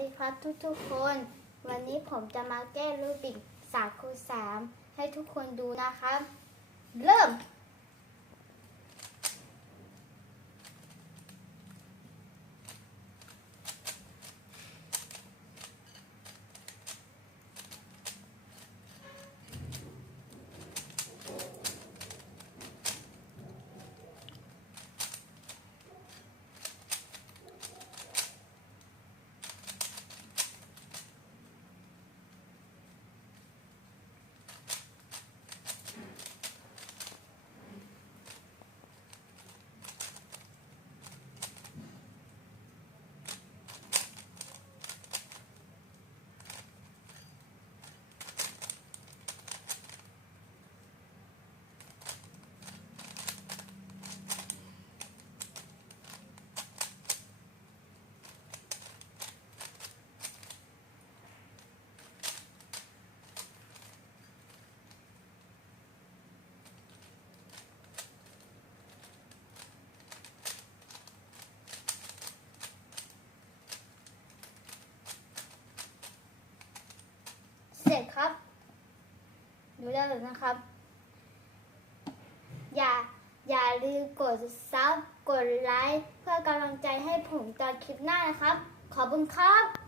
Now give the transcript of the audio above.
ดีครับทุกๆคน วันนี้ผมจะมาแก้รูบิกศาสตร์คูณสามให้ทุกคนดูนะครับ เริ่ม เสร็จครับ ลนะครับ อย่าอย่าลืมกดซับกดไลค์เพื่อกำลังใจให้ผมตอนคลิปหน้านะครับ ขอบคุณครับ